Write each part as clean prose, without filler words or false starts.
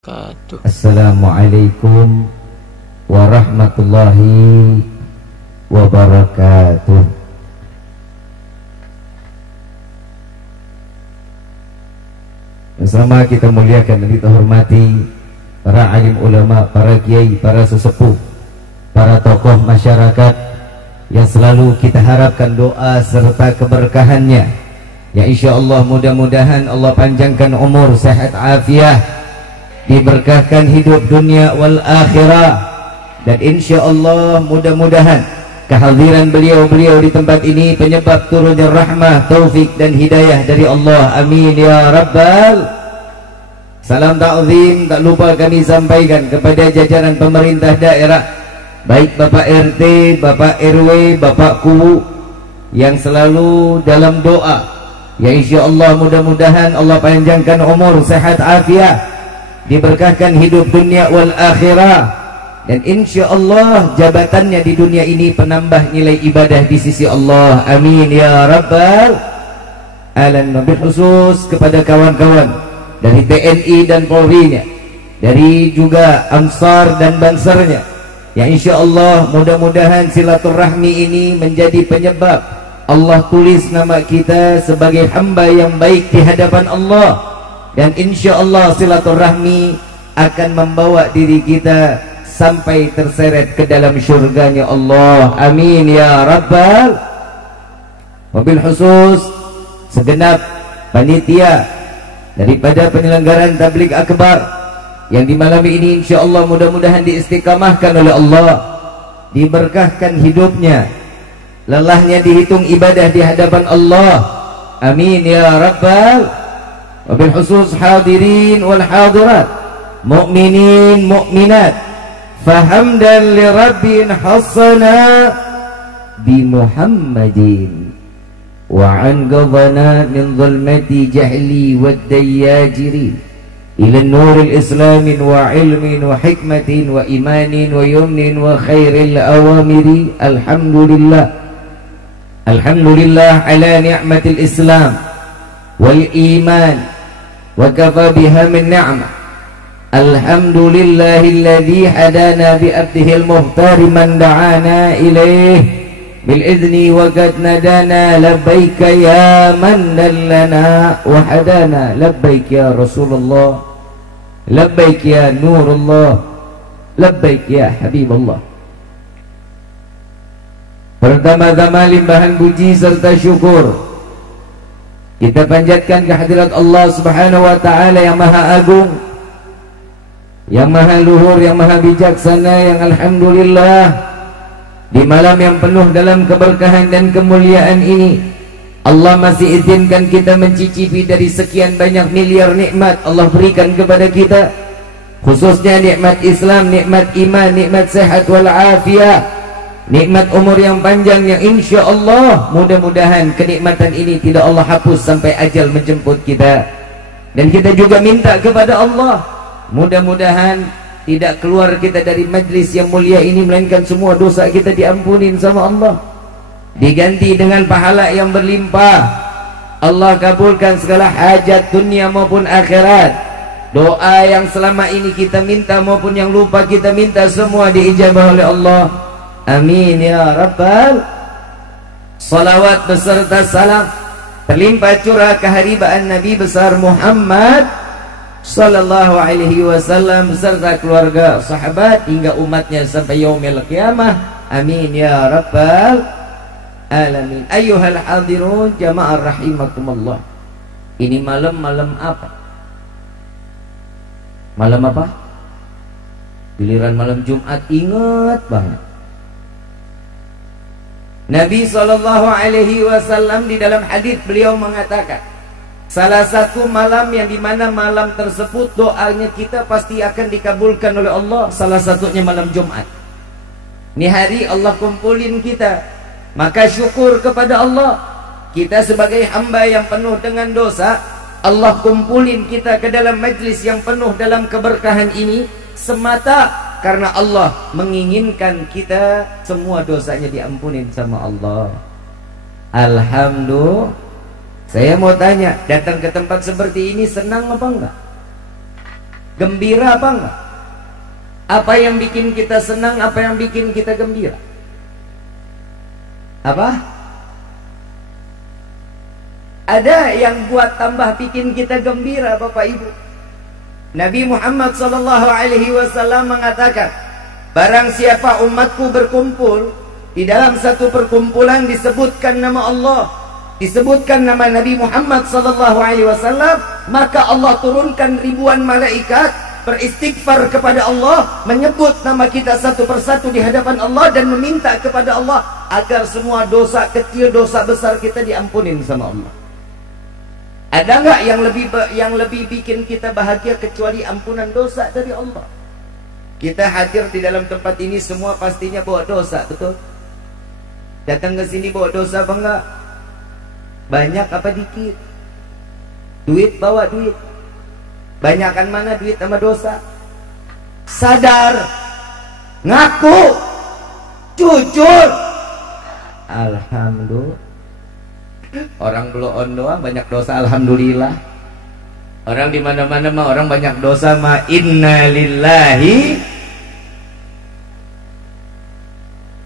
Wabarakatuh. Assalamualaikum warahmatullahi wabarakatuh. Bersama kita muliakan dan kita hormati para alim ulama, para kiai, para sesepuh, para tokoh masyarakat yang selalu kita harapkan doa serta keberkahannya. Ya insyaallah mudah-mudahan Allah panjangkan umur, sehat afiat, diberkahkan hidup dunia wal akhirah, dan insyaallah mudah-mudahan kehadiran beliau-beliau di tempat ini penyebab turunnya rahmah, taufik dan hidayah dari Allah. Amin ya rabbal. Salam ta'zim tak lupa kami sampaikan kepada jajaran pemerintah daerah, baik Bapak RT, Bapak RW, Bapak Kubu, yang selalu dalam doa. Ya insyaallah mudah-mudahan Allah panjangkan umur, sehat afiat, diberkahkan hidup dunia wal akhirah, dan insyaallah jabatannya di dunia ini penambah nilai ibadah di sisi Allah. Amin ya rabbal alamin. Wabil khusus kepada kawan-kawan dari TNI dan Polri-nya, dari juga Ansar dan Bansernya, ya insyaallah mudah-mudahan silaturahmi ini menjadi penyebab Allah tulis nama kita sebagai hamba yang baik di hadapan Allah, dan insyaallah silaturahmi akan membawa diri kita sampai terseret ke dalam syurganya Allah. Amin ya rabbal. Wabil khusus segenap panitia daripada penyelenggaraan tabligh akbar yang di malam ini insyaallah mudah-mudahan diistiqamahkan oleh Allah, diberkahkan hidupnya, lelahnya dihitung ibadah di hadapan Allah. Amin ya rabbal. Wabil khusus hadirin wal hadirat, mu'minin mu'minat, fahamdan li rabbin hassana bi Muhammadin wa an qadhana min zulmati jahli wad dayajiri ila nuril islamin wa ilmin wa hikmatin wa imanin wa yumnin wa khairil awamiri. Alhamdulillah ala ni'matil islam wal iman wa kafa biha min ni'mah. Alhamdulillahilladzi hadana bi abdihil muhtari man da'ana ilaih bil idzni wa qad nadana labbaika ya man dallana wa hadana, labbaik ya Rasulullah, labbaik ya Nurullah, labbaik ya Habibullah. Pertama-tama limpahan puji serta syukur kita panjatkan kehadirat Allah Subhanahu wa taala yang maha agung, yang maha luhur, yang maha bijaksana, yang alhamdulillah di malam yang penuh dalam keberkahan dan kemuliaan ini Allah masih izinkan kita mencicipi dari sekian banyak miliar nikmat Allah berikan kepada kita, khususnya nikmat Islam, nikmat iman, nikmat sehat wal afiat, nikmat umur yang panjang yang insya Allah mudah-mudahan kenikmatan ini tidak Allah hapus sampai ajal menjemput kita. Dan kita juga minta kepada Allah mudah-mudahan tidak keluar kita dari majlis yang mulia ini melainkan semua dosa kita diampunin sama Allah, diganti dengan pahala yang berlimpah. Allah kabulkan segala hajat dunia maupun akhirat. Doa yang selama ini kita minta maupun yang lupa kita minta semua diijabah oleh Allah. Amin ya rabbal. Salawat beserta salam terlimpah curah keharibaan Nabi besar Muhammad sallallahu alaihi wasallam beserta keluarga, sahabat hingga umatnya sampai yaumil qiyamah. Amin ya rabbal alamin. Ayyuhal hadirun jamaah rahimakumullah. Ini malam apa? Malam apa? Giliran malam Jumat ingat banget. Nabi sallallahu alaihi wasallam di dalam hadis beliau mengatakan, salah satu malam yang dimana malam tersebut doanya kita pasti akan dikabulkan oleh Allah, salah satunya malam Jumat. Ini hari Allah kumpulin kita, maka syukur kepada Allah. Kita sebagai hamba yang penuh dengan dosa, Allah kumpulin kita ke dalam majlis yang penuh dalam keberkahan ini semata karena Allah menginginkan kita semua dosanya diampunin sama Allah. Alhamdulillah. Saya mau tanya, datang ke tempat seperti ini senang apa enggak? Gembira apa enggak? Apa yang bikin kita senang, apa yang bikin kita gembira? Apa? Ada yang buat tambah bikin kita gembira, Bapak Ibu. Nabi Muhammad SAW mengatakan, barang siapa umatku berkumpul, di dalam satu perkumpulan disebutkan nama Allah, disebutkan nama Nabi Muhammad SAW, maka Allah turunkan ribuan malaikat beristighfar kepada Allah, menyebut nama kita satu persatu di hadapan Allah dan meminta kepada Allah agar semua dosa kecil, dosa besar kita diampunin sama Allah. Ada nggak yang lebih bikin kita bahagia kecuali ampunan dosa dari Allah? Kita hadir di dalam tempat ini semua pastinya bawa dosa, betul? Datang ke sini bawa dosa apa enggak? Banyak apa dikit? Duit bawa duit. Banyakan mana duit sama dosa? Sadar, ngaku, jujur. Alhamdulillah. Orang bloon doang banyak dosa, alhamdulillah. Orang di mana-mana mah orang banyak dosa mah innalillahi.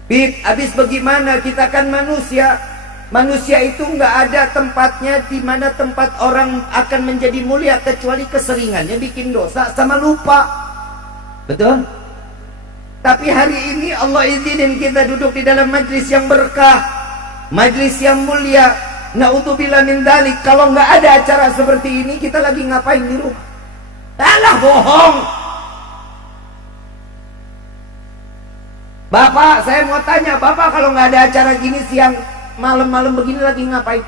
Bib, habis bagaimana kita kan manusia? Manusia itu nggak ada tempatnya di mana tempat orang akan menjadi mulia kecuali keseringannya bikin dosa sama lupa. Betul? Tapi hari ini Allah izinin kita duduk di dalam majlis yang berkah, majlis yang mulia. Na'udzubillah min dzalik. Kalau nggak ada acara seperti ini, kita lagi ngapain di rumah? Alah, bohong. Bapak, saya mau tanya, Bapak kalau nggak ada acara gini siang malam-malam begini lagi ngapain?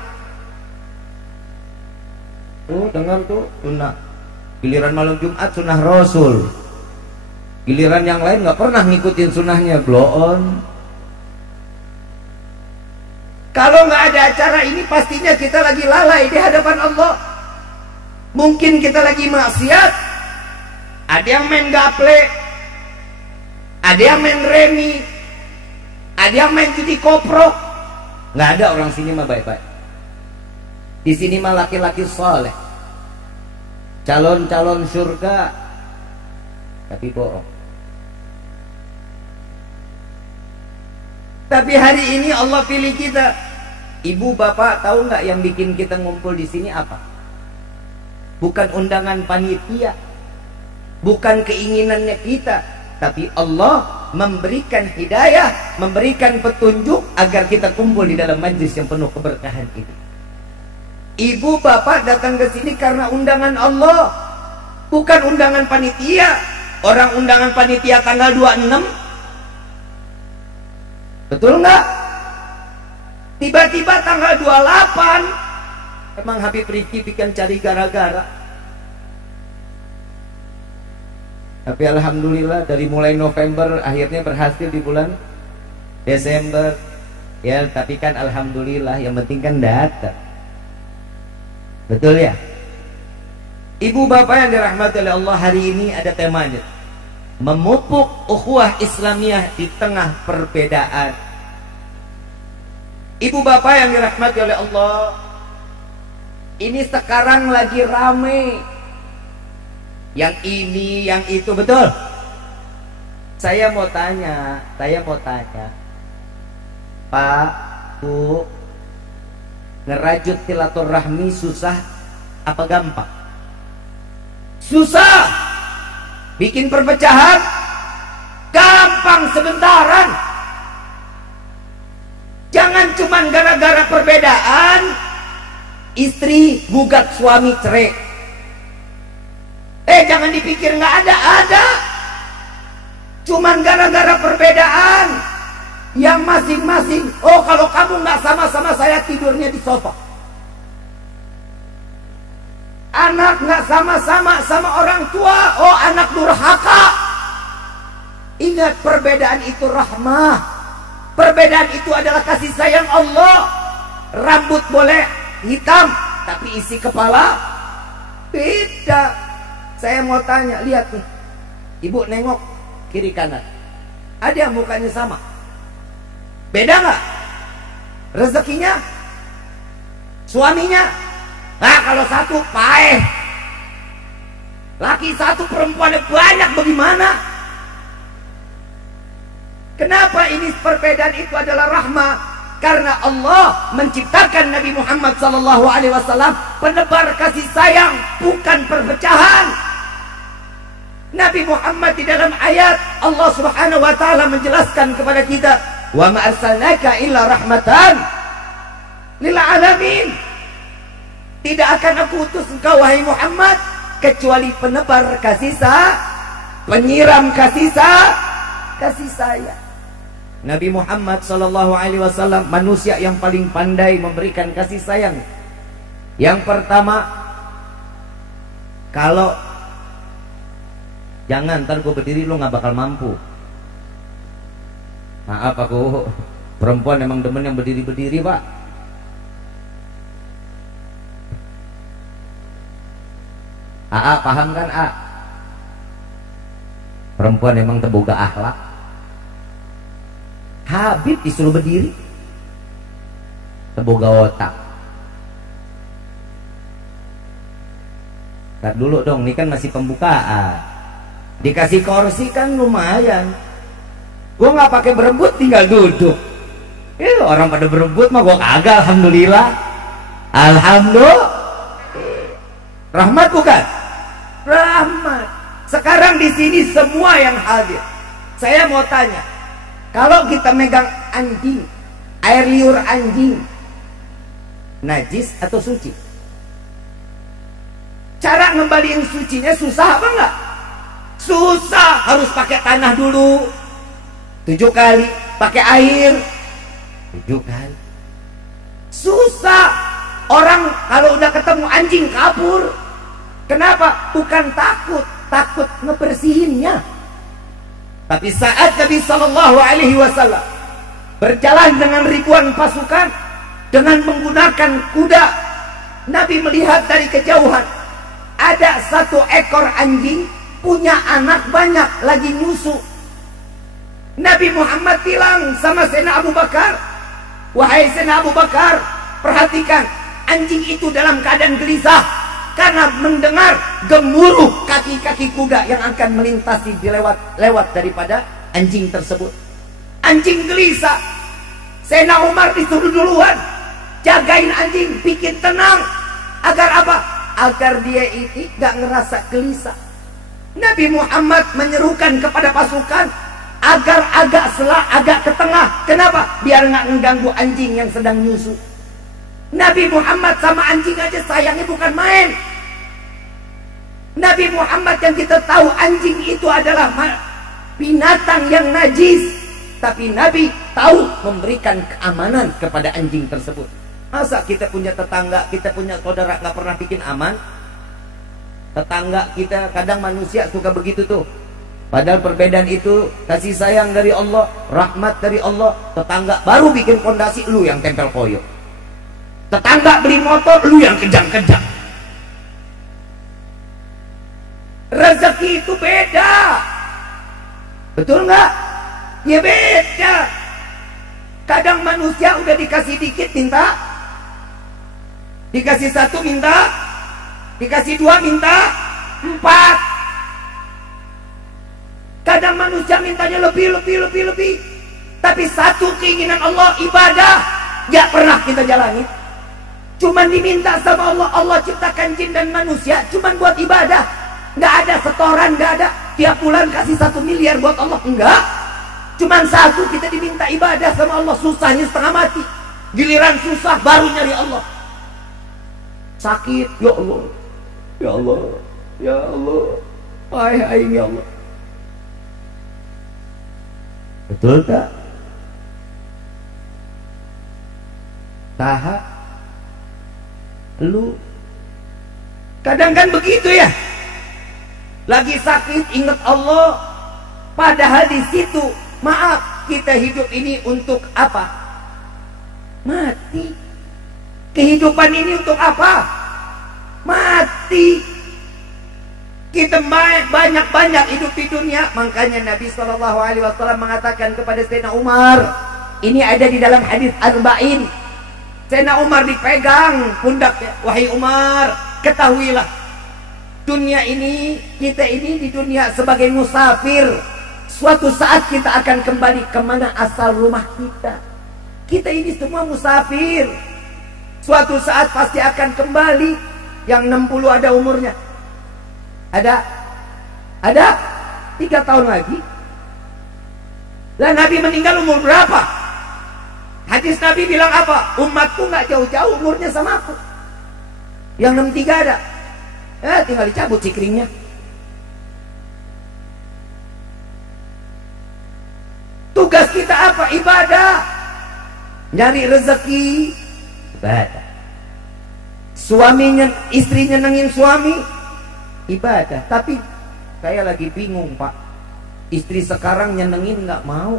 Tuh dengar tuh sunnah. Giliran malam Jumat sunnah Rasul. Giliran yang lain nggak pernah ngikutin sunnahnya, blow on. Kalau nggak ada acara ini pastinya kita lagi lalai di hadapan Allah. Mungkin kita lagi maksiat. Ada yang main gaple, ada yang main remi, ada yang main judi koprok. Nggak ada orang sini mah baik-baik. Di sini mah laki-laki soleh, calon-calon surga, tapi bohong. Tapi hari ini Allah pilih kita. Ibu bapak tahu nggak yang bikin kita ngumpul di sini apa? Bukan undangan panitia, bukan keinginannya kita, tapi Allah memberikan hidayah, memberikan petunjuk agar kita kumpul di dalam majlis yang penuh keberkahan ini. Ibu bapak datang ke sini karena undangan Allah, bukan undangan panitia. Orang undangan panitia tanggal 26, betul nggak? Tiba-tiba tanggal 28, emang Habib Rifki bikin cari gara-gara. Tapi alhamdulillah dari mulai November akhirnya berhasil di bulan Desember. Ya, tapi kan alhamdulillah yang penting kan datang. Betul ya? Ibu bapak yang dirahmati oleh Allah, hari ini ada temanya. Memupuk ukhuwah Islamiyah di tengah perbedaan. Ibu bapak yang dirahmati oleh Allah, ini sekarang lagi rame. Yang ini, yang itu, betul? Saya mau tanya, Pak, Bu, ngerajut silaturahmi susah apa gampang? Susah. Bikin perpecahan gampang sebentaran. Jangan cuman gara-gara perbedaan istri gugat suami cerai. Jangan dipikir nggak ada. Cuman gara-gara perbedaan yang masing-masing. Oh, kalau kamu nggak sama-sama saya tidurnya di sofa. Anak nggak sama-sama sama orang tua. Oh, anak durhaka. Ingat, perbedaan itu rahmah. Perbedaan itu adalah kasih sayang Allah. Rambut boleh hitam, tapi isi kepala beda. Saya mau tanya, lihat nih, ibu nengok kiri kanan, ada yang mukanya sama? Beda nggak? Rezekinya? Suaminya? Nah, kalau satu paeh, Laki satu, perempuan banyak, bagaimana? Kenapa ini perbedaan itu adalah rahmah? Karena Allah menciptakan Nabi Muhammad SAW penebar kasih sayang, bukan perpecahan. Nabi Muhammad di dalam ayat Allah Subhanahu wa taala menjelaskan kepada kita, "Wa ma arsalnaka illa rahmatan lil alamin." Tidak akan aku utus engkau wahai Muhammad kecuali penebar kasih sayang, penyiram kasih sayang. Nabi Muhammad SAW manusia yang paling pandai memberikan kasih sayang. Yang pertama, kalau jangan ntar gue berdiri lu nggak bakal mampu. Maaf aku perempuan emang demen yang berdiri-berdiri pak. Paham kan perempuan emang terboga akhlak. Habib disuruh berdiri, terboga otak. Ntar dulu dong, ini kan masih pembukaan. Dikasih kursi kan lumayan. Gue nggak pakai berebut, tinggal duduk. Orang pada berebut mah gue kagak. Alhamdulillah. Alhamdulillah. Rahmat bukan? Rahmat. Sekarang di sini semua yang hadir, saya mau tanya. Kalau kita megang anjing, air liur anjing, najis atau suci? Cara ngembaliin sucinya susah apa enggak? Susah, harus pakai tanah dulu 7 kali, pakai air 7 kali. Susah. Orang kalau udah ketemu anjing kabur. Kenapa? Bukan takut ngebersihinnya. Tapi saat Nabi SAW berjalan dengan ribuan pasukan dengan menggunakan kuda, Nabi melihat dari kejauhan ada 1 ekor anjing punya anak banyak lagi nyusu. Nabi Muhammad bilang sama Sayyidina Abu Bakar, "Wahai Sayyidina Abu Bakar, perhatikan, anjing itu dalam keadaan gelisah karena mendengar gemuruh kaki-kaki kuda yang akan melintasi lewat daripada anjing tersebut. Anjing gelisah. Sayyidina Umar disuruh duluan, jagain anjing, bikin tenang. Agar apa? Agar dia ini gak ngerasa gelisah. Nabi Muhammad menyerukan kepada pasukan agar agak ke tengah. Kenapa? Biar gak mengganggu anjing yang sedang nyusu. Nabi Muhammad sama anjing aja sayangnya bukan main. Nabi Muhammad yang kita tahu anjing itu adalah binatang yang najis, tapi Nabi tahu memberikan keamanan kepada anjing tersebut. Masa kita punya tetangga, kita punya saudara gak pernah bikin aman? Tetangga kita kadang manusia suka begitu tuh. Padahal perbedaan itu kasih sayang dari Allah, rahmat dari Allah. Tetangga baru bikin fondasi, lu yang tempel koyo. Tetangga beli motor, lu yang kejang-kejang. Rezeki itu beda. Betul nggak? Ya beda. Kadang manusia udah dikasih dikit minta, dikasih 1 minta, dikasih 2 minta 4. Kadang manusia mintanya lebih. Tapi satu keinginan Allah, ibadah, gak pernah kita jalani. Cuman diminta sama Allah. Allah ciptakan jin dan manusia cuman buat ibadah. Gak ada setoran, gak ada tiap bulan kasih 1 miliar buat Allah. Enggak. Cuman satu, kita diminta ibadah sama Allah. Susahnya setengah mati. Giliran susah baru nyari Allah. Sakit, ya Allah, ya Allah, ya Allah, hai ya Allah. Betul tak? Taha lu kadang kan begitu ya, lagi sakit ingat Allah, padahal di situ maaf, kita hidup ini untuk apa? Mati. Kehidupan ini untuk apa? Mati. Kita banyak hidup di dunia. Makanya Nabi SAW mengatakan kepada Sayyidina Umar, ini ada di dalam hadis Arba'in. Sayyidina Umar dipegang pundaknya. Wahai Umar, ketahuilah, Dunia ini, kita ini di dunia sebagai musafir. Suatu saat kita akan kembali kemana asal rumah kita. Kita ini semua musafir. Suatu saat pasti akan kembali. Yang 60 ada umurnya. Ada 3 tahun lagi. Lah Nabi meninggal umur berapa? Hadis Nabi bilang apa? Umatku gak jauh-jauh umurnya sama aku. Yang 63 ada. Tinggal dicabut cikringnya. Tugas kita apa? Ibadah. Nyari rezeki. Ibadah. Suaminya, istrinya nyenengin suami. Ibadah. Tapi saya lagi bingung, Pak. Istri sekarang nyenengin nggak mau.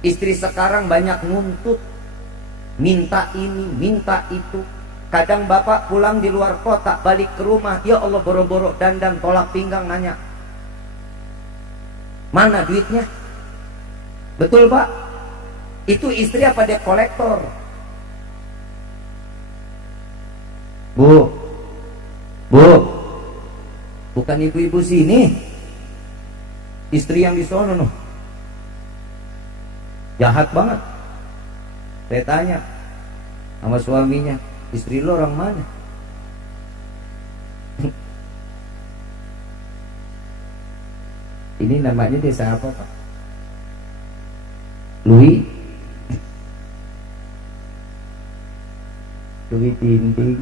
Istri sekarang banyak nuntut. Minta ini, minta itu. Kadang bapak pulang di luar kota, balik ke rumah, ya Allah boro-boro dandan, tolak pinggang, nanya, mana duitnya? Betul Pak? Itu istri apa dep kolektor? Bu, bukan ibu-ibu sini, istri yang di sono noh. Jahat banget. Saya tanya sama suaminya, istri lo orang mana? Ini namanya desa apa Pak? Lui Tinting.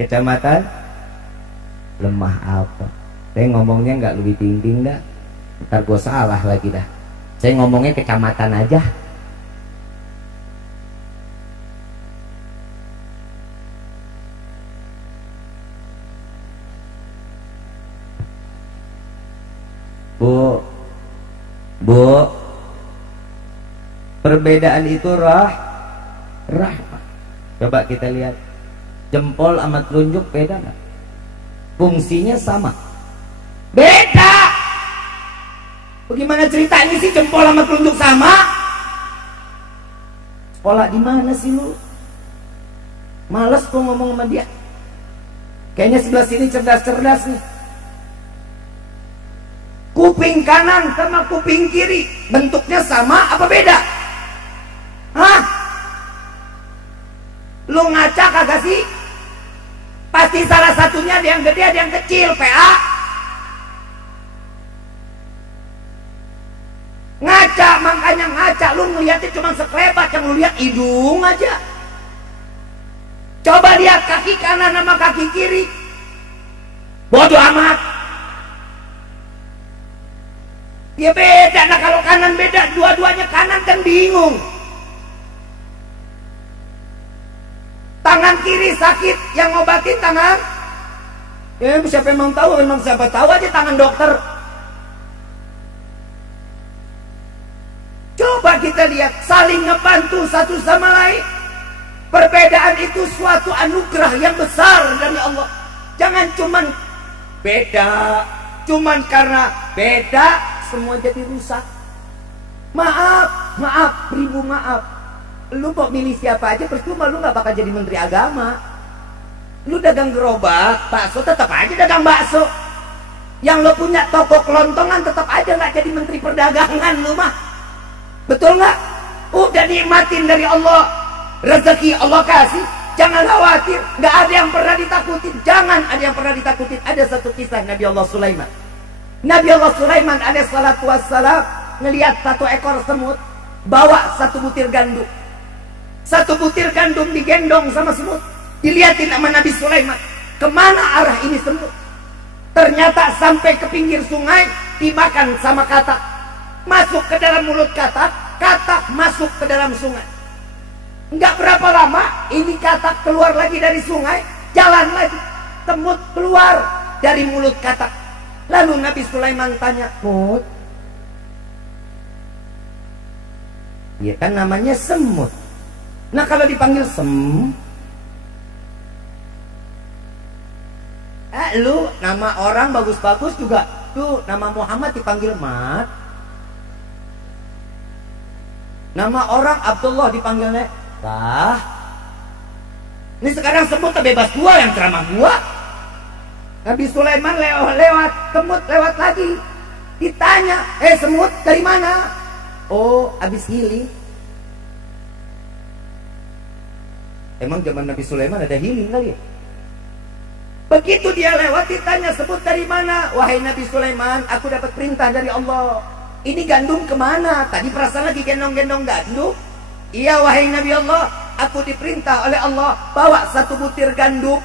Kecamatan Lemah apa? Saya ngomongnya nggak Lui Tinting dah. Ntar gue salah lagi dah. Saya ngomongnya kecamatan aja. Bu, perbedaan itu rahmat. Coba kita lihat, jempol sama telunjuk beda nggak? Fungsinya sama? Beda. Bagaimana ceritanya sih jempol sama telunjuk sama? Sekolah di mana sih lu? Males gua ngomong sama dia. Kayaknya sebelah sini cerdas-cerdas nih. Kuping kanan sama kuping kiri bentuknya sama apa beda? Hah? Lu ngaca kagak sih? Pasti salah satunya ada yang gede ada yang kecil, PA. Ngaca, makanya ngaca. Lu ngeliatnya cuma sekelebat, yang lu lihat hidung aja. Coba lihat kaki kanan sama kaki kiri. Bodoh amat. Ya beda, nah kalau kanan beda, dua-duanya kanan kan bingung. Tangan kiri sakit, yang ngobatin tangan. Ya siapa emang tahu, emang siapa tahu aja tangan dokter. Coba kita lihat, saling ngebantu satu sama lain. Perbedaan itu suatu anugerah yang besar dari Allah. Jangan cuman beda, cuman karena beda semua jadi rusak. Maaf, beribu maaf. Lu mau milih siapa aja percuma, lu gak bakal jadi menteri agama. Lu dagang gerobak, bakso tetap aja dagang bakso. Yang lu punya toko kelontongan tetap aja gak jadi menteri perdagangan lu mah. Betul gak? Udah nikmatin dari Allah. Rezeki Allah kasih. Jangan khawatir, gak ada yang pernah ditakutin. Jangan ada yang pernah ditakutin. Ada satu kisah Nabi Allah Sulaiman. Nabi Allah Sulaiman alaihissalatu wassalam ngelihat satu ekor semut bawa satu butir gandum. Satu butir gandum digendong sama semut. Dilihatin sama Nabi Sulaiman, kemana arah ini semut? Ternyata sampai ke pinggir sungai, dimakan sama katak. Masuk ke dalam mulut katak, katak masuk ke dalam sungai. Enggak berapa lama, ini katak keluar lagi dari sungai, jalan lagi. Semut keluar dari mulut katak. Lalu Nabi Sulaiman tanya, Mut, ya kan namanya semut. Nah kalau dipanggil lu nama orang bagus-bagus juga. Tuh nama Muhammad dipanggil Mat. Nama orang Abdullah dipanggilnya Tah. Ini sekarang semut terbebas gua yang ceramah gua. Nabi Sulaiman lewat, semut lewat lagi. Ditanya, semut dari mana? Oh, habis healing. Emang zaman Nabi Sulaiman ada healing kali ya? Begitu dia lewat ditanya, semut dari mana? Wahai Nabi Sulaiman, aku dapat perintah dari Allah. Ini gandum kemana? Tadi perasaan lagi gendong-gendong gandum. Iya wahai Nabi Allah, aku diperintah oleh Allah bawa satu butir gandum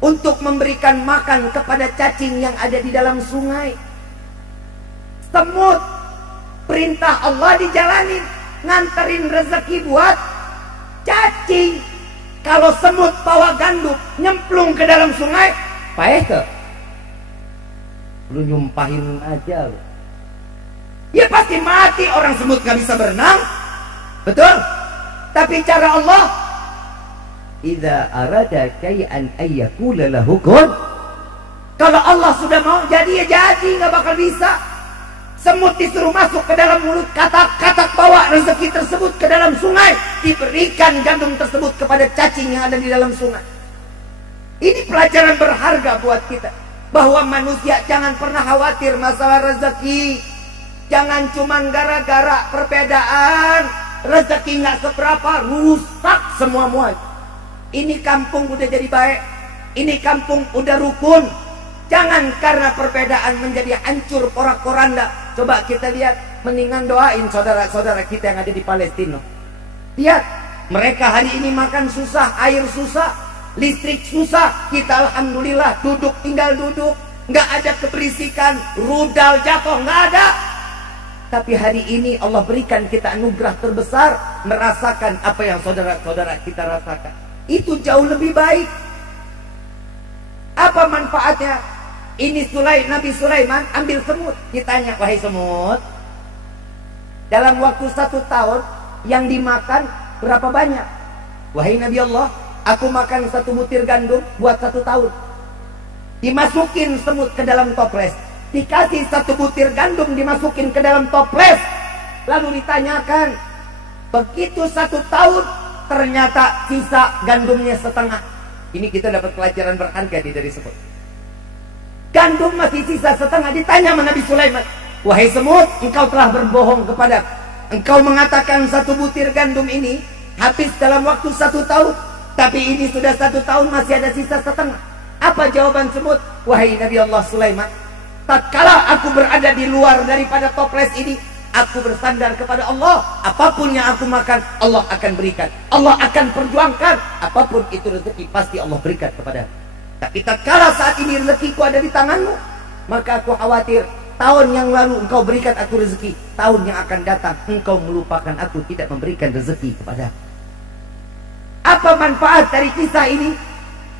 untuk memberikan makan kepada cacing yang ada di dalam sungai. Semut, perintah Allah dijalanin, nganterin rezeki buat cacing. Kalau semut bawa gandum nyemplung ke dalam sungai, payah ke? Lu nyumpahin aja lu. Ya pasti mati, orang semut gak bisa berenang. Betul? Tapi cara Allah, idza arada syai'an ayyakula lahu kun. Kalau Allah sudah mau jadi ya jadi, nggak bakal bisa. Semut disuruh masuk ke dalam mulut katak-katak, bawa rezeki tersebut ke dalam sungai, diberikan gandum tersebut kepada cacing yang ada di dalam sungai. Ini pelajaran berharga buat kita, bahwa manusia jangan pernah khawatir masalah rezeki. Jangan cuman gara-gara perbedaan rezeki nggak seberapa, rusak semua-muanya. Ini kampung udah jadi baik, ini kampung udah rukun. Jangan karena perbedaan menjadi hancur porak-poranda. Coba kita lihat, mendingan doain saudara-saudara kita yang ada di Palestina. Lihat, mereka hari ini makan susah, air susah, listrik susah. Kita alhamdulillah duduk, tinggal duduk, nggak ada keberisikan, rudal jatuh nggak ada. Tapi hari ini Allah berikan kita anugerah terbesar, merasakan apa yang saudara-saudara kita rasakan. Itu jauh lebih baik. Apa manfaatnya? Ini Nabi Sulaiman ambil semut. Ditanya, wahai semut, dalam waktu 1 tahun yang dimakan berapa banyak? Wahai Nabi Allah, aku makan 1 butir gandum buat 1 tahun. Dimasukin semut ke dalam toples, dikasih 1 butir gandum, dimasukin ke dalam toples, lalu ditanyakan, begitu 1 tahun ternyata sisa gandumnya setengah. Ini kita dapat pelajaran berharga dari semut. Gandum masih sisa setengah. Ditanya sama Nabi Sulaiman, wahai semut, engkau telah berbohong kepada, engkau mengatakan 1 butir gandum ini habis dalam waktu 1 tahun, tapi ini sudah 1 tahun masih ada sisa setengah. Apa jawaban semut? Wahai Nabi Allah Sulaiman, tatkala aku berada di luar daripada toples ini, aku bersandar kepada Allah. Apapun yang aku makan, Allah akan berikan, Allah akan perjuangkan. Apapun itu rezeki, pasti Allah berikan kepada. Tapi tatkala saat ini rezekiku ada di tanganmu, maka aku khawatir tahun yang lalu engkau berikan aku rezeki, tahun yang akan datang engkau melupakan aku, tidak memberikan rezeki kepada. Apa manfaat dari kisah ini?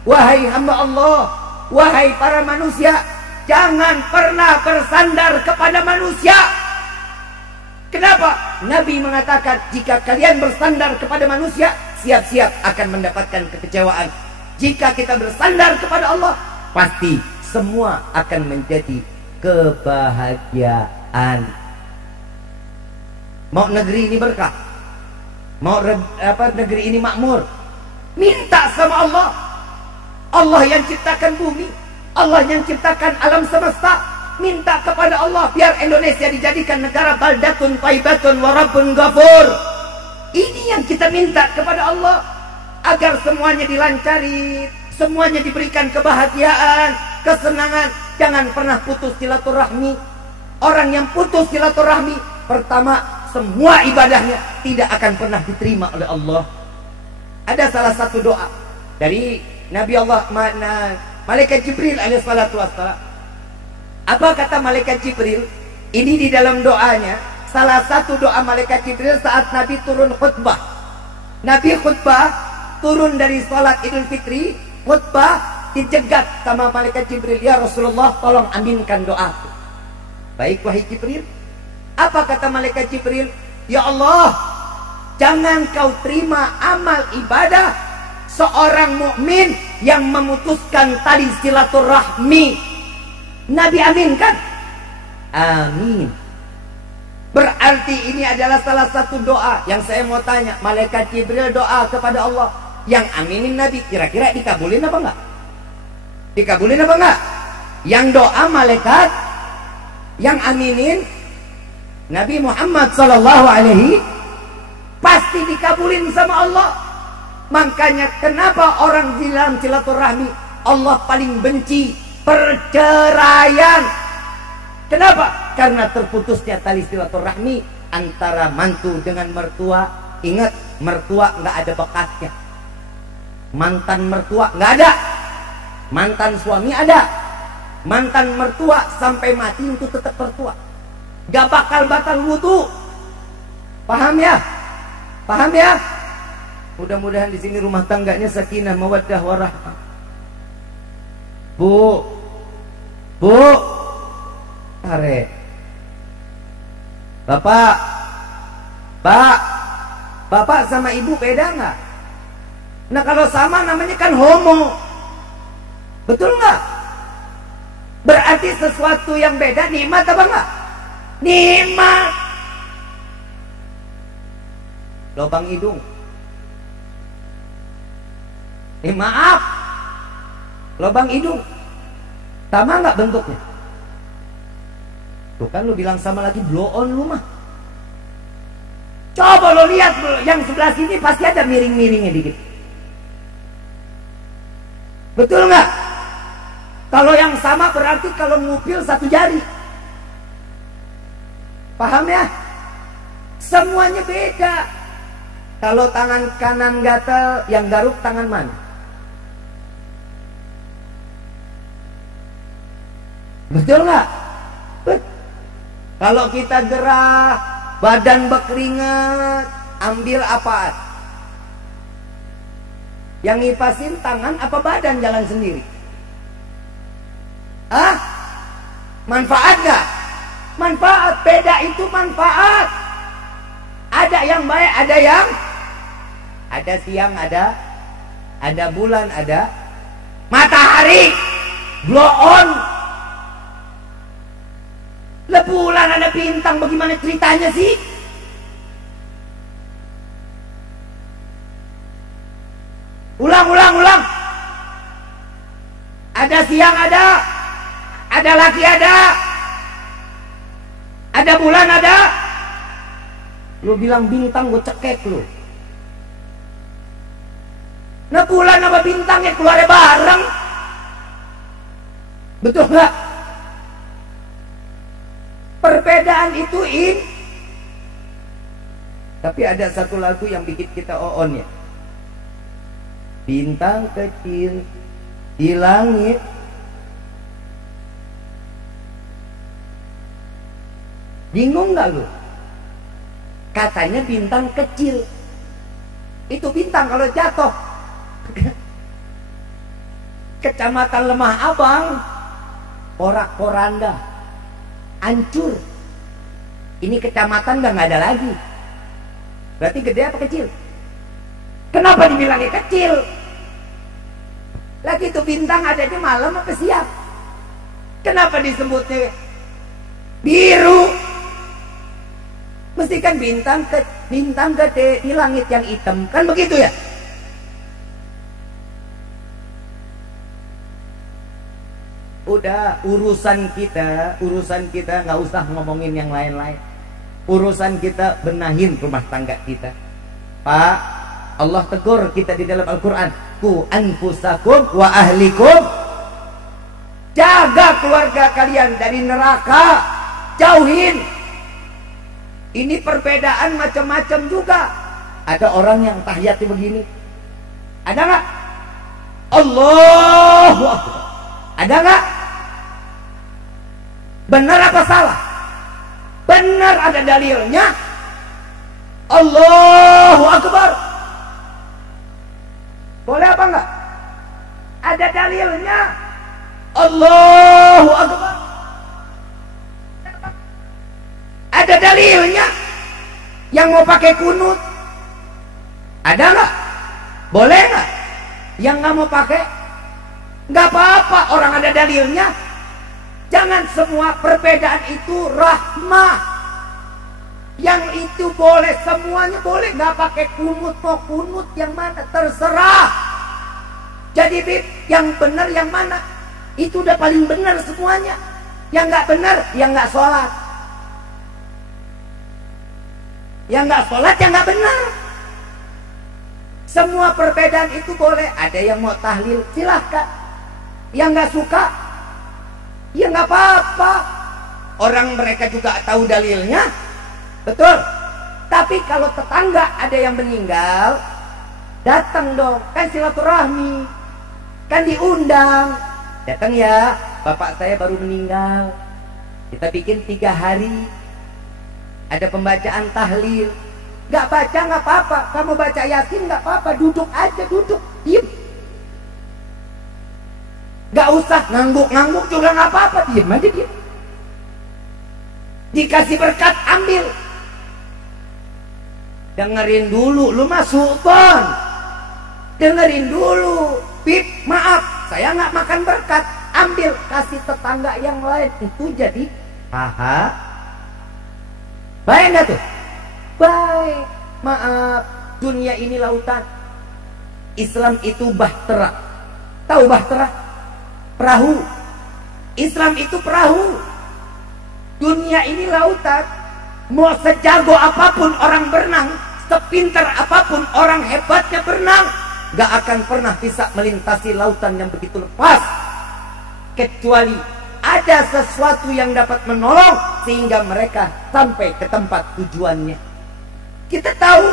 Wahai hamba Allah, wahai para manusia, jangan pernah bersandar kepada manusia. Kenapa? Nabi mengatakan, jika kalian bersandar kepada manusia, siap-siap akan mendapatkan kekecewaan. Jika kita bersandar kepada Allah, pasti semua akan menjadi kebahagiaan. Mau negeri ini berkah, mau negeri ini makmur, minta sama Allah. Allah yang ciptakan bumi, Allah yang ciptakan alam semesta. Minta kepada Allah biar Indonesia dijadikan negara baldatun thayyibatun wa rabbun ghafur. Ini yang kita minta kepada Allah, agar semuanya dilancari, semuanya diberikan kebahagiaan, kesenangan. Jangan pernah putus silaturahmi. Orang yang putus silaturahmi, pertama, semua ibadahnya tidak akan pernah diterima oleh Allah. Ada salah satu doa dari Nabi Allah, Malaikat Jibril alaihissalatu wassalam. Apa kata Malaikat Jibril? Ini di dalam doanya, salah satu doa Malaikat Jibril saat Nabi turun khutbah. Nabi khutbah, turun dari sholat Idul Fitri, khutbah, dijegat sama Malaikat Jibril, ya Rasulullah, tolong aminkan doa. Baik wahai Jibril. Apa kata Malaikat Jibril? Ya Allah, jangan kau terima amal ibadah seorang mukmin yang memutuskan tali silaturahmi. Nabi aminkan. Amin. Berarti ini adalah salah satu doa yang saya mau tanya. Malaikat Jibril doa kepada Allah, Yang aminin Nabi, kira-kira dikabulin apa enggak? Dikabulin apa enggak? Yang doa malaikat, yang aminin Nabi Muhammad sallallahu alaihi, pasti dikabulin sama Allah. Makanya kenapa orang dalam silaturahmi Allah paling benci perceraian? Kenapa? Karena terputusnya tali silaturahmi antara mantu dengan mertua. Ingat, mertua nggak ada bekasnya. Mantan mertua nggak ada. Mantan suami ada. Mantan mertua sampai mati itu tetap mertua. Gak bakal batal wudu. Paham ya? Paham ya? Mudah-mudahan di sini rumah tangganya sakinah mawaddah warahmah. Bu, bu, are, bapak, pak, bapak sama ibu beda nggak? Nah kalau sama namanya kan homo, betul nggak? Berarti sesuatu yang beda nikmat apa enggak? Nikmat. Lubang hidung. Maaf. Lubang hidung. Sama enggak bentuknya? Tuh kan lu bilang sama lagi, blow on lu mah. Coba lo lihat yang sebelah sini pasti ada miring-miringnya dikit. Betul nggak? Kalau yang sama berarti kalau ngupil satu jari. Paham ya? Semuanya beda. Kalau tangan kanan gatal, yang garuk tangan mana? Betul nggak? Kalau kita gerah, badan berkeringat, ambil apaan? Yang ngipasin tangan apa badan jalan sendiri? Ah, manfaat gak? Manfaat, beda itu manfaat. Ada yang baik, ada siang, ada bulan, ada matahari, blow on. Lah bulan ada bintang, bagaimana ceritanya sih? Ulang. Ada siang, ada laki, ada bulan, ada. Lu bilang bintang, gue cekek lu. Nah bulan sama bintangnya keluarnya bareng. Betul nggak? Perbedaan itu tapi ada satu lagu yang bikin kita on ya. Bintang kecil di langit, bingung nggak lu? Katanya bintang kecil. Itu bintang kalau jatuh Kecamatan Lemah Abang, porak-poranda, hancur. Ini kecamatan udah nggak ada lagi. Berarti gede apa kecil? Kenapa dibilangnya kecil? Lagi itu bintang adanya malam apa siang? Kenapa disebutnya biru? Mesti kan bintang gede di langit yang hitam, kan begitu ya? Udah urusan kita nggak usah ngomongin yang lain-lain. Urusan kita benahin rumah tangga kita. Pak, Allah tegur kita di dalam Al-Quran, ku anfusakum wa ahlikum, jaga keluarga kalian dari neraka, jauhin. Ini perbedaan macam-macam juga. Ada orang yang tahiyatnya begini, ada nggak? Allahu Akbar, ada nggak? Benar apa salah? Benar, ada dalilnya. Allahu Akbar. Boleh apa enggak? Ada dalilnya. Allahu Akbar. Ada dalilnya. Yang mau pakai kunut, ada enggak? Boleh enggak? Yang nggak mau pakai, nggak apa-apa, orang ada dalilnya. Jangan semua perbedaan itu rahmah. Yang itu boleh, semuanya boleh, nggak pakai kunut. Mau kunut yang mana terserah. Jadi Bib, yang benar yang mana? Itu udah paling benar semuanya. Yang nggak benar, yang nggak sholat. Yang nggak sholat, yang nggak benar. Semua perbedaan itu boleh. Ada yang mau tahlil, silahkan. Yang nggak suka, ya nggak apa-apa. Orang mereka juga tahu dalilnya, betul. Tapi kalau tetangga ada yang meninggal, datang dong, kan silaturahmi, kan diundang. Datang ya, bapak saya baru meninggal. Kita bikin 3 hari, ada pembacaan tahlil. Gak baca nggak apa-apa, kamu baca Yasin nggak apa-apa, duduk aja, duduk, diem. Gak usah ngangguk-ngangguk juga nggak apa-apa, diem aja diem. Dikasih berkat, ambil. Dengerin dulu, lu masuk Bon. Dengerin dulu, Bib, maaf, saya nggak makan berkat. Ambil, kasih tetangga yang lain. Itu jadi paha. Baik nggak tuh? Baik. Maaf, dunia ini lautan. Islam itu bahtera. Tahu bahtera? Perahu. Islam itu perahu. Dunia ini lautan. Mau sejago apapun orang berenang, sepintar apapun orang hebatnya berenang, gak akan pernah bisa melintasi lautan yang begitu lepas, kecuali ada sesuatu yang dapat menolong sehingga mereka sampai ke tempat tujuannya. Kita tahu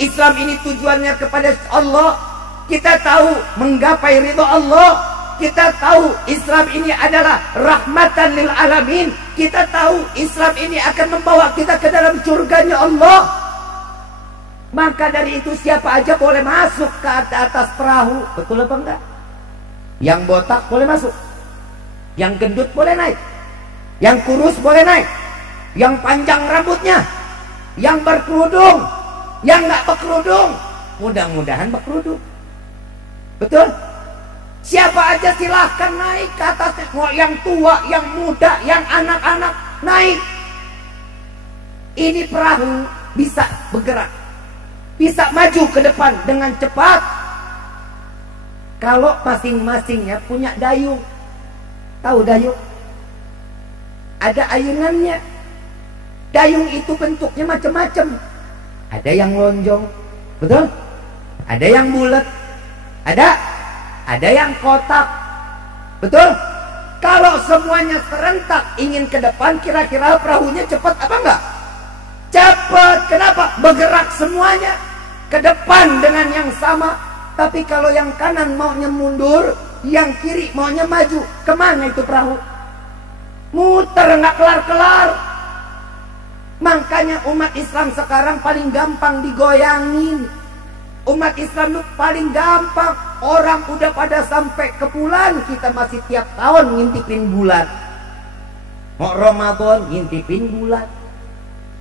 Islam ini tujuannya kepada Allah. Kita tahu menggapai ridho Allah. Kita tahu Islam ini adalah rahmatan lil alamin. Kita tahu Islam ini akan membawa kita ke dalam surganya Allah. Maka dari itu siapa aja boleh masuk ke atas perahu. Betul apa enggak? Yang botak boleh masuk, yang gendut boleh naik, yang kurus boleh naik, yang panjang rambutnya, yang berkerudung, yang nggak berkerudung, mudah-mudahan berkerudung. Betul? Siapa aja silahkan naik ke atasnya. Mau yang tua, yang muda, yang anak-anak, naik. Ini perahu bisa bergerak, bisa maju ke depan dengan cepat kalau masing-masingnya punya dayung. Tahu dayung? Ada ayunannya. Dayung itu bentuknya macam-macam. Ada yang lonjong, betul? Ada yang bulat, ada yang kotak, betul? Kalau semuanya serentak ingin ke depan, kira-kira perahunya cepat apa enggak? Cepat. Kenapa? Bergerak semuanya ke depan dengan yang sama. Tapi kalau yang kanan maunya mundur, yang kiri maunya maju, kemana itu perahu? Muter, nggak kelar-kelar. Makanya umat Islam sekarang paling gampang digoyangin. Umat Islam itu paling gampang. Orang udah pada sampai ke bulan, kita masih tiap tahun ngintipin bulan. Mau Ramadan ngintipin bulan,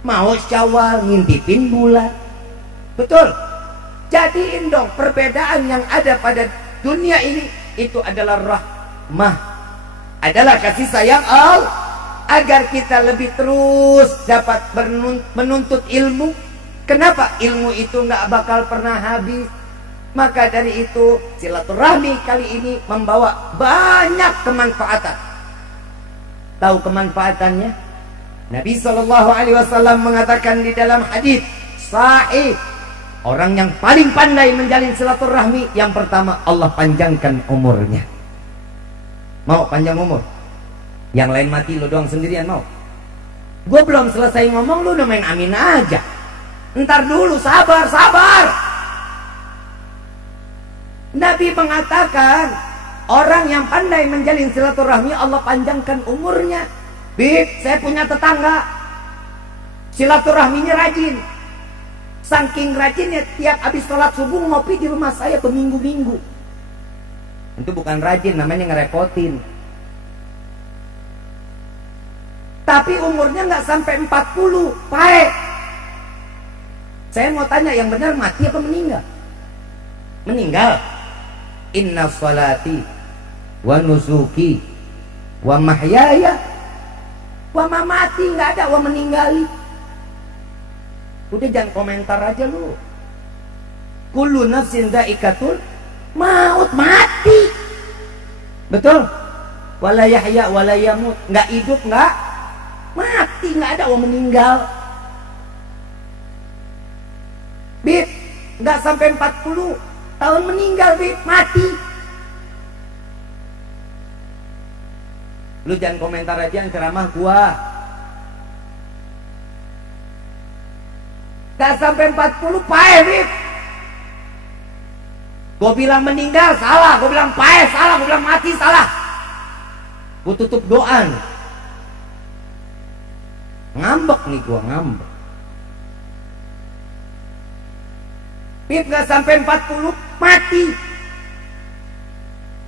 mau Syawal ngintipin bulan. Betul? Jadiin dong perbedaan yang ada pada dunia ini itu adalah rahmah, adalah kasih sayang Allah, agar kita lebih terus dapat menuntut ilmu. Kenapa? Ilmu itu nggak bakal pernah habis. Maka dari itu silaturahmi kali ini membawa banyak kemanfaatan. Tahu kemanfaatannya? Nabi SAW mengatakan di dalam hadis sahih, orang yang paling pandai menjalin silaturahmi, yang pertama Allah panjangkan umurnya. Mau panjang umur? Yang lain mati, lo doang sendirian mau? Gue belum selesai ngomong lu udah main amin aja. Ntar dulu, sabar. Nabi mengatakan orang yang pandai menjalin silaturahmi Allah panjangkan umurnya. Bib, saya punya tetangga silaturahminya rajin. Saking rajinnya tiap habis sholat subuh ngopi di rumah saya berminggu-minggu. Itu bukan rajin, namanya ngerepotin. Tapi umurnya nggak sampai 40, baik. Saya mau tanya, yang benar mati apa meninggal? Meninggal. Inna salati wa nusuki wa mahyaya wa mamati, nggak ada wa meninggali. Udah jangan komentar aja lu. Kullu nafsin dha'iqatul maut, mati. Betul? Wala yahya wala yamut, enggak hidup enggak mati, enggak ada orang meninggal. Bib, enggak sampai 40 tahun meninggal, Bib, mati. Lu jangan komentar aja yang ceramah gua. Enggak sampai 40 paeh, Bib. Gua bilang meninggal salah, gua bilang paeh salah, gua bilang mati salah. Gua tutup doa nih. Ngambek nih gua, ngambek. Bib, gak sampai 40 mati.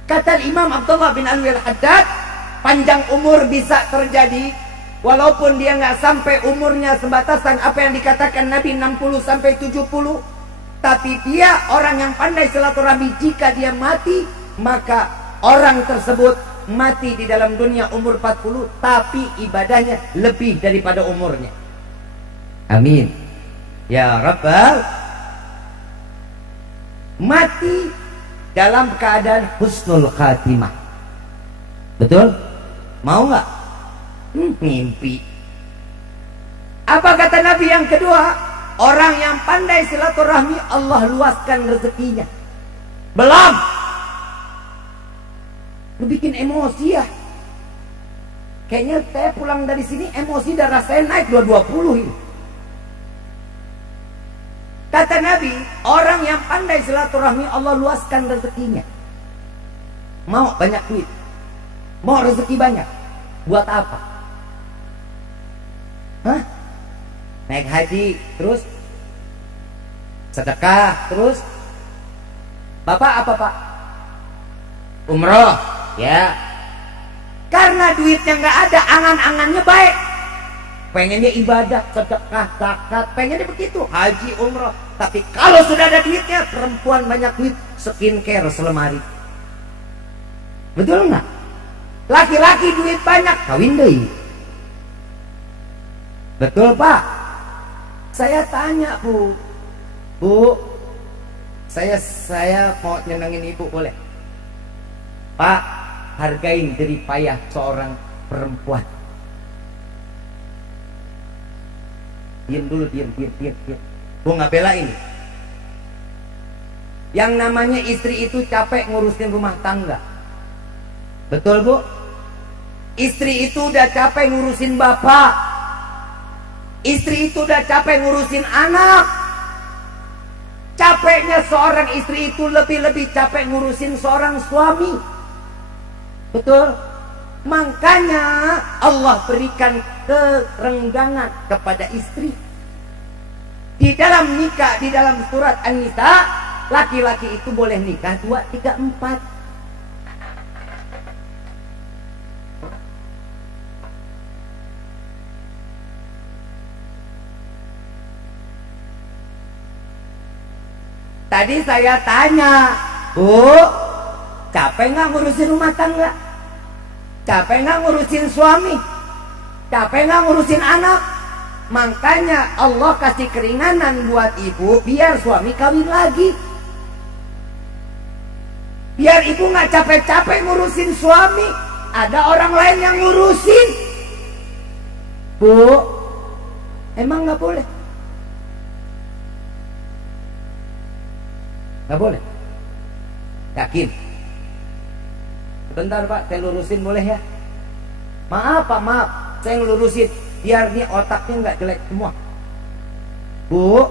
Kata Imam Abdullah bin Alwi al-Haddad, panjang umur bisa terjadi walaupun dia gak sampai umurnya sebatasan apa yang dikatakan Nabi 60 sampai 70. Tapi dia orang yang pandai silaturahmi, jika dia mati maka orang tersebut mati di dalam dunia umur 40 tapi ibadahnya lebih daripada umurnya. Amin ya Rabbal. Mati dalam keadaan husnul khatimah. Betul? Mau nggak? Mimpi. Apa kata Nabi yang kedua? Orang yang pandai silaturahmi Allah luaskan rezekinya. Belum. Lu bikin emosi ya. Kayaknya saya pulang dari sini emosi darah saya naik 220 ini. Kata Nabi, orang yang pandai silaturahmi Allah luaskan rezekinya. Mau banyak duit, mau rezeki banyak, buat apa? Hah? Naik haji, terus sedekah, terus Bapak apa Pak? Umroh, ya. Karena duitnya nggak ada, angan-angannya baik. Pengennya ibadah, sedekah, zakat, pengennya begitu, haji, umroh. Tapi kalau sudah ada duitnya, perempuan banyak duit, skincare selemari. Betul nggak? Laki-laki duit banyak, kawin deh. Betul Pak? Saya tanya Bu, saya mau nyenengin Ibu boleh? Pak, hargain jerih payah seorang perempuan. Diam dulu, diam. Gue nggak belain. Yang namanya istri itu capek ngurusin rumah tangga. Betul Bu? Istri itu udah capek ngurusin bapak. Istri itu udah capek ngurusin anak. Capeknya seorang istri itu lebih-lebih capek ngurusin seorang suami. Betul? Makanya Allah berikan kerenggangan kepada istri. Di dalam nikah, di dalam surat An-Nisa, laki-laki itu boleh nikah 2, 3, 4. Tadi saya tanya, Bu, capek nggak ngurusin rumah tangga? Capek nggak ngurusin suami? Capek nggak ngurusin anak? Makanya Allah kasih keringanan buat ibu, biar suami kawin lagi. Biar ibu nggak capek-capek ngurusin suami, ada orang lain yang ngurusin. Bu, emang nggak boleh? Nggak boleh? Yakin? Sebentar Pak, saya lurusin boleh ya? Maaf Pak, maaf, saya ngelurusin biar nih otaknya nggak jelek semua. Bu,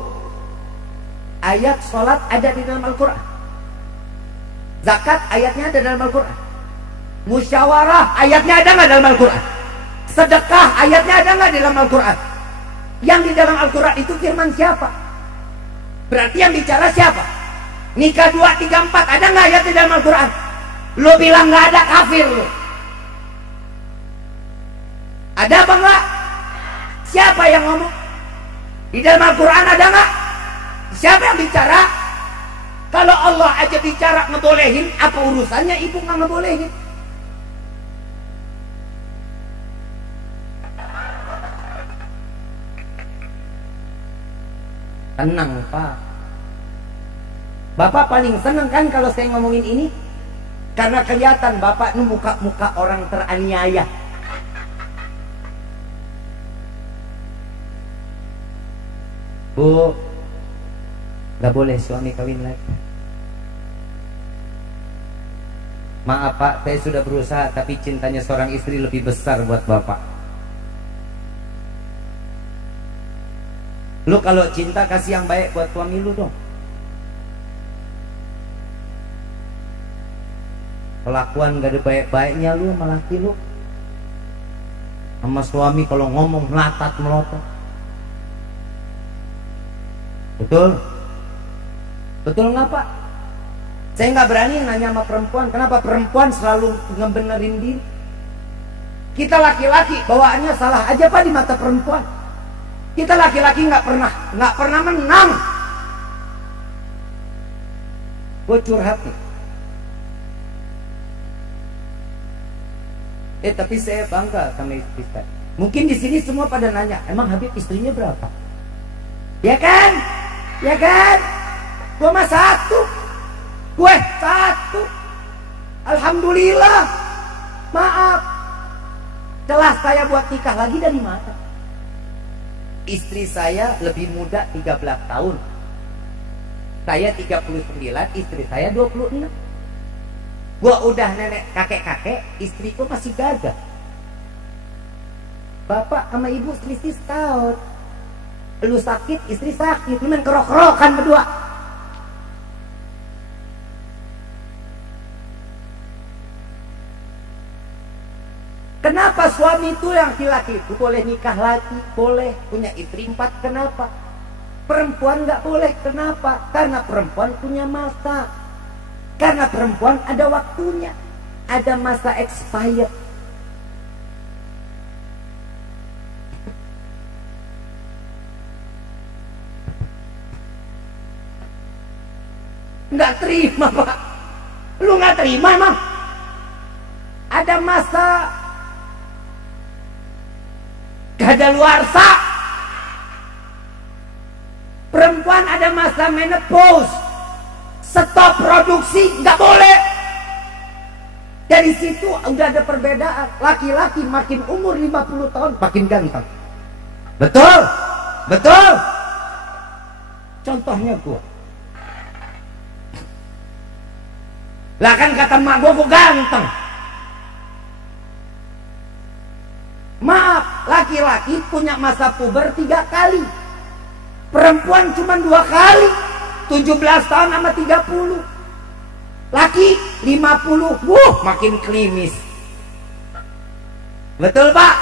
ayat sholat ada di dalam Al-Quran. Zakat ayatnya ada dalam Al-Quran. Musyawarah ayatnya ada nggak dalam Al-Quran? Sedekah ayatnya ada nggak di dalam Al-Quran? Yang di dalam Al-Quran itu firman siapa? Berarti yang bicara siapa? Nikah 2, 3, 4 ada nggak ayat di dalam Al-Quran? Lo bilang nggak ada, kafir lo. Ada apa nggak? Siapa yang ngomong? Di dalam Al-Quran ada nggak? Siapa yang bicara? Kalau Allah aja bicara ngebolehin, apa urusannya ibu nggak ngebolehin? Tenang Pak. Bapak paling seneng kan kalau saya ngomongin ini, karena kelihatan Bapak ini muka-muka orang teraniaya. Bu, gak boleh suami kawin lagi. Maaf Pak, saya sudah berusaha, tapi cintanya seorang istri lebih besar buat Bapak. Lu kalau cinta kasih yang baik buat suami lu dong. Kelakuan gak ada baik-baiknya lu sama laki lu. Sama suami kalau ngomong melatat melotot. Betul? Betul nggak Pak? Saya nggak berani nanya sama perempuan. Kenapa perempuan selalu ngebenerin diri? Kita laki-laki bawaannya salah aja Pak di mata perempuan. Kita laki-laki nggak pernah menang. Gue curhat nih. Tapi saya bangga sama istri saya. Mungkin di sini semua pada nanya, emang Habib istrinya berapa? Ya kan? Ya kan? Gue mah satu. Gue satu. Alhamdulillah. Maaf. Celah saya buat nikah lagi dari mana? Istri saya lebih muda 13 tahun. Saya 39, istri saya 26. Gua udah nenek kakek-kakek, istriku masih gagah. Bapak sama ibu selisih setahun. Lu sakit, istri sakit. Lu main kerok-kerokan berdua. Kenapa suami itu yang laki-laki itu boleh nikah lagi, boleh punya istri 4? Kenapa? Perempuan nggak boleh. Kenapa? Karena perempuan punya masa. Karena perempuan ada waktunya, ada masa expired. Nggak terima Pak. Lu nggak terima emang? Ada masa kadaluarsa. Perempuan ada masa menopause. Stop produksi, nggak boleh. Dari situ udah ada perbedaan. Laki-laki makin umur 50 tahun makin ganteng. Betul? Betul? Contohnya gua. Lah kan kata mak gua ganteng. Maaf, laki-laki punya masa puber 3 kali. Perempuan cuma 2 kali. 17 tahun sama 30. Laki 50. Makin klimis. Betul Pak?